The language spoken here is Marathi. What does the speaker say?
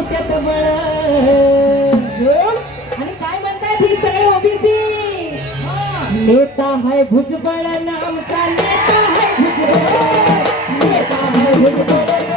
लावत्यात बळ आणि काय म्हणतात ही सगळे ओबीसी नेता है भुजबळ नामचा नेता है भुजबळ नेता है भुजबळ